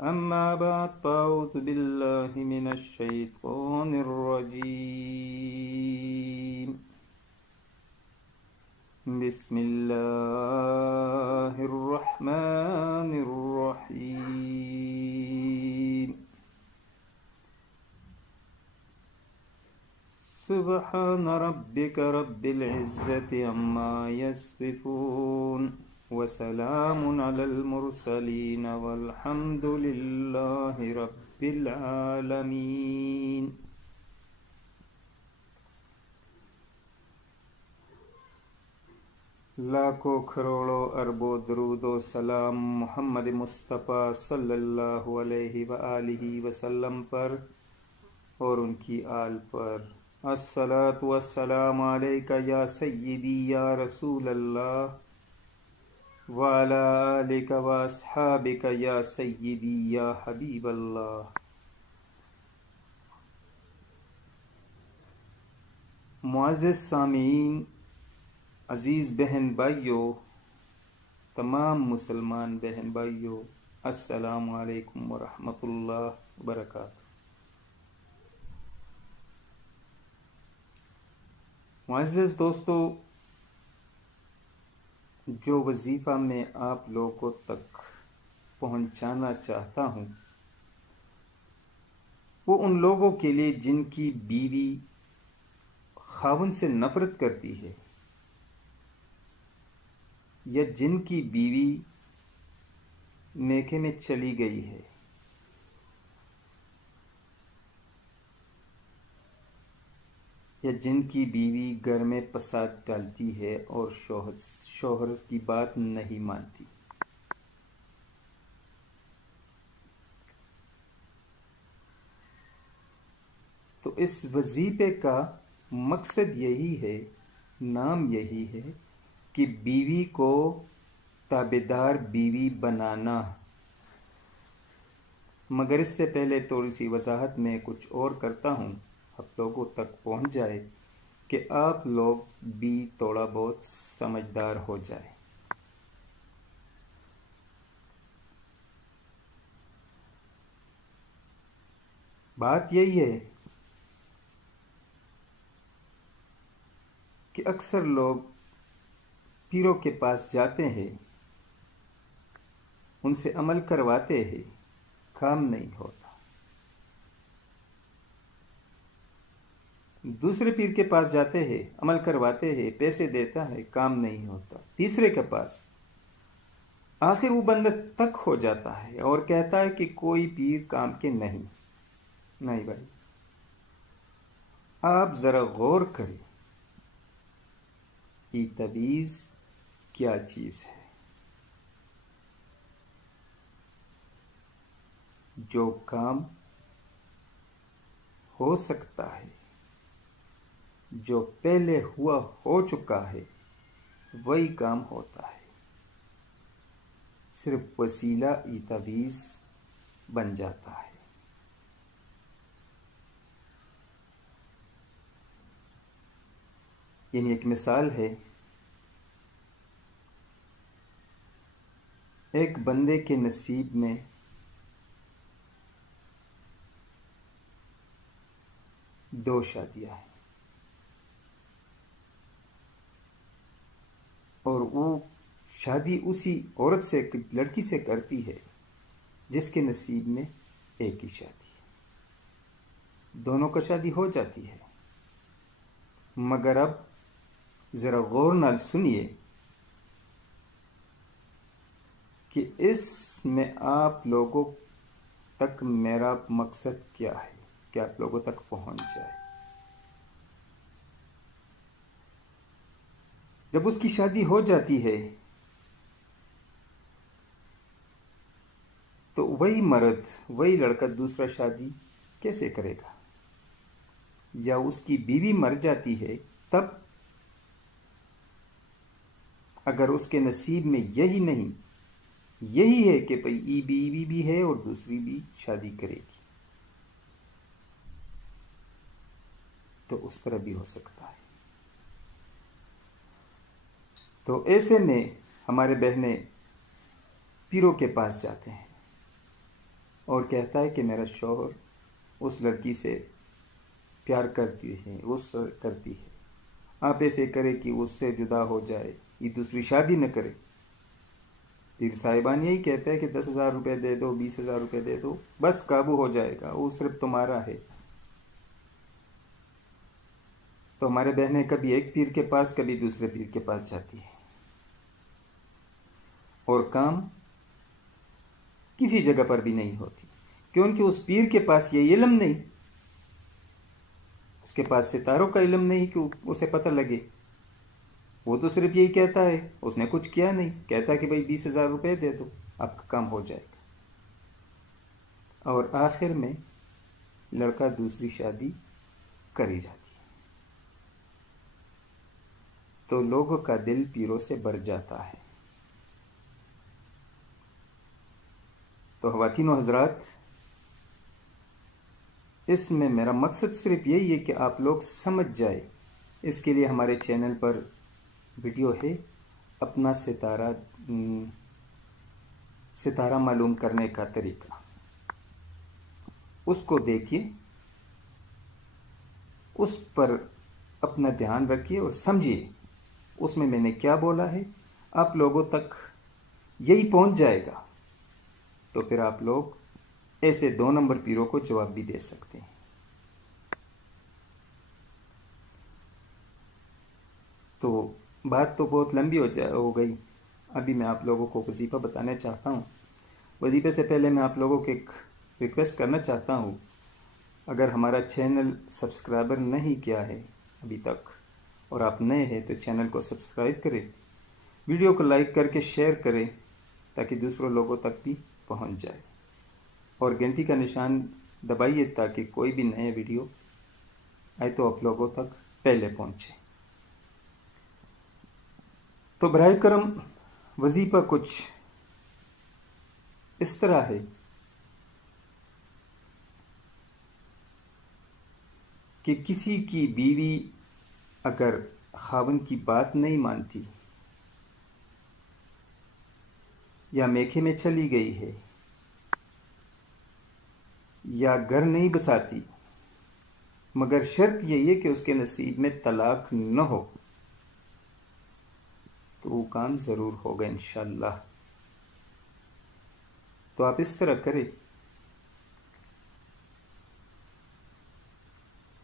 أما بعد فأعوذ بالله من الشيطان الرجيم بسم الله الرحمن الرحيم سبحان ربك رب العزة عما يصفون وسلام على المرسلين والحمد لله رب العالمين. لاکھوں کروڑوں اربوں درود و سلام محمد مصطفیٰ صلی اللہ علیہ وآلہ وسلم پر اور ان کی آل پر. الصلاۃ والسلام علیک یا سیدی یا رسول اللہ وعلی آلک واصحابک یا سیدی یا حبیب اللہ. معزز سامعین، عزیز بہن بھائیوں، تمام مسلمان بہن بھائیوں، السلام علیکم ورحمۃ اللہ وبرکاتہ. معزز دوستو، جو وظیفہ میں آپ لوگوں تک پہنچانا چاہتا ہوں وہ ان لوگوں کے لیے جن کی بیوی خاوند سے نفرت کرتی ہے یا جن کی بیوی میکے میں چلی گئی ہے یا جن کی بیوی گھر میں فساد ڈالتی ہے اور شوہر کی بات نہیں مانتی. تو اس وظیفے کا مقصد یہی ہے، نام یہی ہے کہ بیوی کو تابعدار بیوی بنانا. مگر اس سے پہلے تھوڑی سی وضاحت میں کچھ اور کرتا ہوں، آپ لوگوں تک پہنچ جائے کہ آپ لوگ بھی تھوڑا بہت سمجھدار ہو جائے. بات یہی ہے کہ اکثر لوگ پیروں کے پاس جاتے ہیں، ان سے عمل کرواتے ہیں، کام نہیں ہوتا. دوسرے پیر کے پاس جاتے ہیں، عمل کرواتے ہیں، پیسے دیتا ہے، کام نہیں ہوتا. تیسرے کے پاس آخر وہ بندہ تک ہو جاتا ہے اور کہتا ہے کہ کوئی پیر کام کے نہیں. نہیں بھائی، آپ ذرا غور کریں، یہ تعویذ کیا چیز ہے؟ جو کام ہو سکتا ہے، جو پہلے ہو چکا ہے، وہی کام ہوتا ہے. صرف وسیلہ یہ تعویذ بن جاتا ہے. یعنی ایک مثال ہے، ایک بندے کے نصیب میں دو شادیاں ہیں اور وہ شادی اسی عورت سے، لڑکی سے کرتی ہے جس کے نصیب میں ایک ہی شادی ہے. دونوں کا شادی ہو جاتی ہے. مگر اب ذرا غور نال سنیے کہ اس میں آپ لوگوں تک میرا مقصد کیا ہے کہ آپ لوگوں تک پہنچ جائے. جب اس کی شادی ہو جاتی ہے تو وہی مرد، وہی لڑکا دوسرا شادی کیسے کرے گا؟ یا اس کی بیوی مر جاتی ہے تب اگر اس کے نصیب میں یہی نہیں، یہی ہے کہ بھئی ای بیوی بھی ہے اور دوسری بھی شادی کرے گی، تو اس طرح بھی ہو سکتا ہے. تو ایسے میں ہمارے بہنیں پیروں کے پاس جاتے ہیں اور کہتا ہے کہ میرا شوہر اس لڑکی سے پیار کرتی ہے، آپ ایسے کرے کہ اس سے جدا ہو جائے، یہ دوسری شادی نہ کرے۔ پیر صاحبان یہی کہتا ہے کہ 10,000 روپے دے دو، 20,000 روپے دے دو، بس قابو ہو جائے گا، وہ صرف تمہارا ہے۔ تو ہمارے بہنیں کبھی ایک پیر کے پاس کبھی دوسرے پیر کے پاس جاتی ہیں، اور کام کسی جگہ پر بھی نہیں ہوتی، کیونکہ اس پیر کے پاس یہ علم نہیں، اس کے پاس ستاروں کا علم نہیں کہ اسے پتہ لگے۔ وہ تو صرف یہی کہتا ہے، اس نے کچھ کیا نہیں، کہتا ہے کہ بھائی 20,000 روپے دے دو، آپ کا کام ہو جائے گا، اور آخر میں لڑکا دوسری شادی کری جاتی ہے۔ تو لوگوں کا دل پیروں سے بھر جاتا ہے۔ تو خواتین و حضرات، اس میں میرا مقصد صرف یہی ہے کہ آپ لوگ سمجھ جائے۔ اس کے لیے ہمارے چینل پر ویڈیو ہے، اپنا ستارہ معلوم کرنے کا طریقہ، اس کو دیکھیے، اس پر اپنا دھیان رکھیے اور سمجھیے اس میں نے کیا بولا ہے۔ آپ لوگوں تک یہی پہنچ جائے گا تو پھر آپ لوگ ایسے 2 نمبر پیروں کو جواب بھی دے سکتے ہیں۔ تو بات تو بہت لمبی ہو گئی، ابھی میں آپ لوگوں کو وظیفہ بتانا چاہتا ہوں۔ وظیفے سے پہلے میں آپ لوگوں کو ایک ریکویسٹ کرنا چاہتا ہوں، اگر ہمارا چینل سبسکرائبر نہیں کیا ہے ابھی تک اور آپ نئے ہیں تو چینل کو سبسکرائب کریں، ویڈیو کو لائک کر کے شیئر کریں تاکہ دوسروں لوگوں تک بھی پہنچ جائے، اور گھنٹی کا نشان دبائیے تاکہ کوئی بھی نئے ویڈیو آئے تو آپ لوگوں تک پہلے پہنچے۔ تو براہ کرم وظیفہ کچھ اس طرح ہے کہ کسی کی بیوی اگر خاوند کی بات نہیں مانتی یا میکھے میں چلی گئی ہے یا گھر نہیں بساتی، مگر شرط یہی ہے کہ اس کے نصیب میں طلاق نہ ہو، تو وہ کام ضرور ہوگا انشاءاللہ۔ تو آپ اس طرح کریں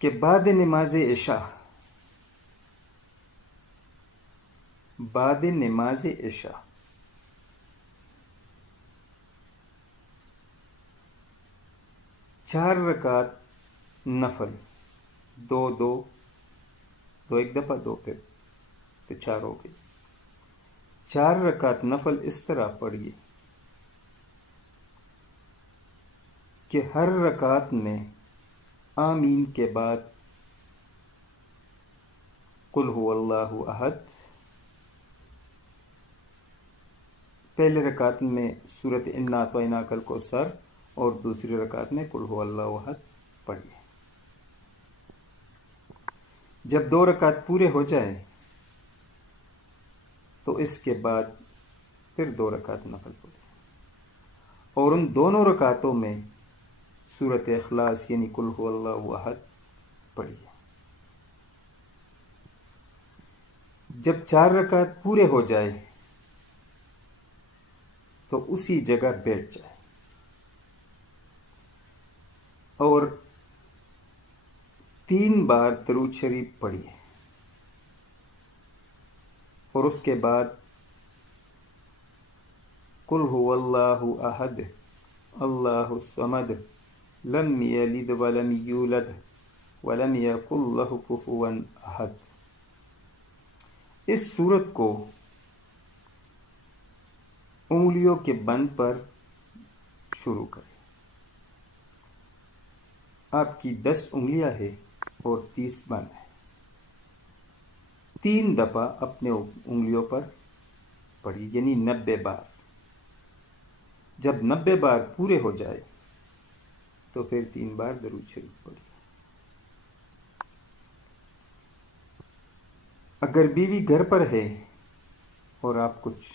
کہ بعد نماز عشاء 4 رکعت نفل، 2 ایک دفعہ، 2 پھر تو 4 ہو گئی، 4 رکعت نفل اس طرح پڑھیے کہ ہر رکعت میں آمین کے بعد قل هو اللہ احد، پہلے رکعت میں سورۃ انا اعطیناک الکوثر اور دوسری رکعت میں قل هو اللہ احد پڑھیے۔ جب 2 رکعت پورے ہو جائیں تو اس کے بعد پھر 2 رکعت نفل پڑھیے، اور ان دونوں رکعتوں میں سورۃ اخلاص یعنی قل هو اللہ احد پڑھیے۔ جب 4 رکعت پورے ہو جائے تو اسی جگہ بیٹھ جائے اور 3 بار درود شریف پڑھیے، اور اس کے بعد قل هو اللہ احد اللہ الصمد لم یلد ولم یولد ولم یکن لہ کفوا احد، اس سورت کو انگلیوں کے بند پر شروع کریں۔ آپ کی 10 انگلیاں ہیں اور 30 بند ہیں، 3 دفعہ اپنے انگلیوں پر پڑھی، یعنی 90 بار۔ جب 90 بار پورے ہو جائے تو پھر 3 بار درود شریف پڑھی۔ اگر بیوی گھر پر ہے اور آپ کچھ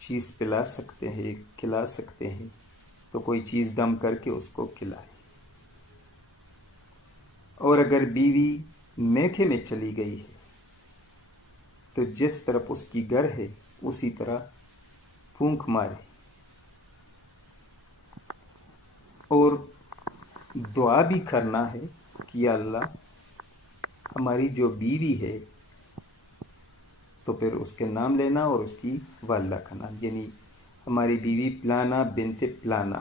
چیز پلا سکتے ہیں، کھلا سکتے ہیں، تو کوئی چیز دم کر کے اس کو کھلائے. اور اگر بیوی میکے میں چلی گئی ہے تو جس طرف اس کی گھر ہے اسی طرح پھونک مارے. اور دعا بھی کرنا ہے کہ یا اللہ ہماری جو بیوی ہے، تو پھر اس کے نام لینا اور اس کی والدہ کا نام، یعنی ہماری بیوی پلانا بنت پلانا،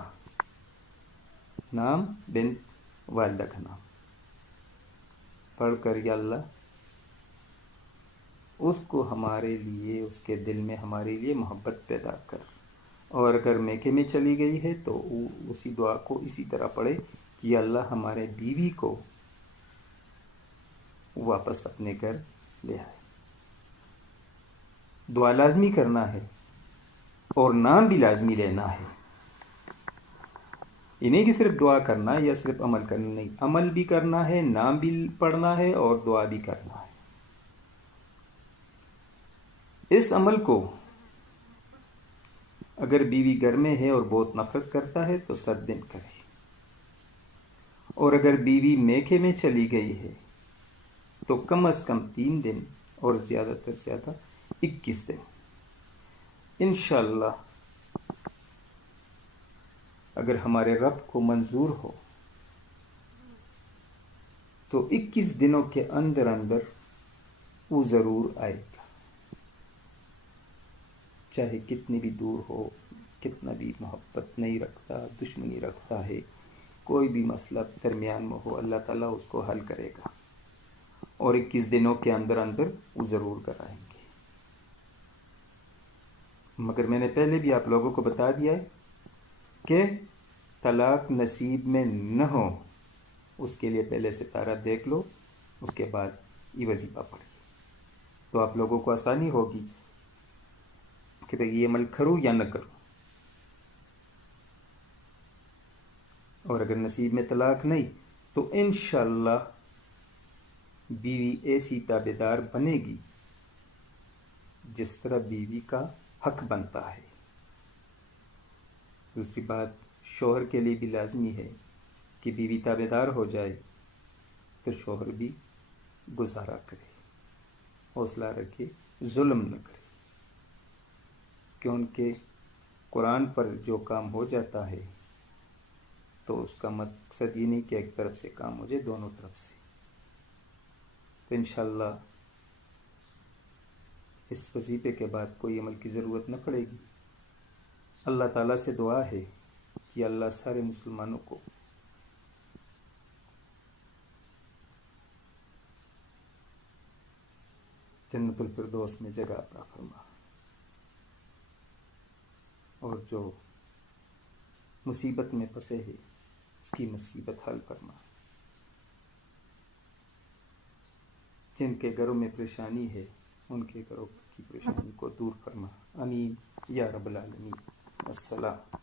نام بنت والدہ کا نام پڑھ کر یا اللہ اس کو ہمارے لیے، اس کے دل میں ہمارے لیے محبت پیدا کر. اور اگر میکے میں چلی گئی ہے تو اسی دعا کو اسی طرح پڑھے کہ یا اللہ ہمارے بیوی کو واپس اپنے گھر لے آئے. دعا لازمی کرنا ہے اور نام بھی لازمی لینا ہے. یہ نہیں کہ صرف دعا کرنا یا صرف عمل کرنا، نہیں، عمل بھی کرنا ہے، نام بھی پڑھنا ہے اور دعا بھی کرنا ہے. اس عمل کو اگر بیوی گھر میں ہے اور بہت نفرت کرتا ہے تو 7 دن کرے، اور اگر بیوی میکے میں چلی گئی ہے تو کم از کم 3 دن اور زیادہ تر زیادہ 21 دن. انشاءاللہ اگر ہمارے رب کو منظور ہو تو 21 دنوں کے اندر اندر وہ ضرور آئے گا، چاہے کتنی بھی دور ہو، کتنا بھی محبت نہیں رکھتا، دشمنی رکھتا ہے، کوئی بھی مسئلہ درمیان میں ہو، اللہ تعالیٰ اس کو حل کرے گا اور 21 دنوں کے اندر اندر وہ ضرور کرائیں گے. مگر میں نے پہلے بھی آپ لوگوں کو بتا دیا ہے کہ طلاق نصیب میں نہ ہو اس کے لیے پہلے ستارہ دیکھ لو، اس کے بعد یہ وظیفہ پڑھیے، تو آپ لوگوں کو آسانی ہوگی کہ یہ عمل کروں یا نہ کروں. اور اگر نصیب میں طلاق نہیں تو انشاءاللہ بیوی ایسی تابع دار بنے گی جس طرح بیوی کا حق بنتا ہے. دوسری بات، شوہر کے لیے بھی لازمی ہے کہ بیوی تابع دار ہو جائے تو شوہر بھی گزارا کرے، حوصلہ رکھے، ظلم نہ کرے، کیونکہ قرآن پر جو کام ہو جاتا ہے تو اس کا مقصد یہ نہیں کہ ایک طرف سے کام ہو جائے، دونوں طرف سے. تو انشاءاللہ اس وظیفے کے بعد کوئی عمل کی ضرورت نہ پڑے گی. اللہ تعالیٰ سے دعا ہے کہ اللہ سارے مسلمانوں کو جنت الفردوس میں جگہ عطا فرما، اور جو مصیبت میں پھنسے ہے اس کی مصیبت حل فرما، جن کے گھروں میں پریشانی ہے ان کے گھروں کی پریشانی کو دور فرما. آمین یا رب العالمین. السلام.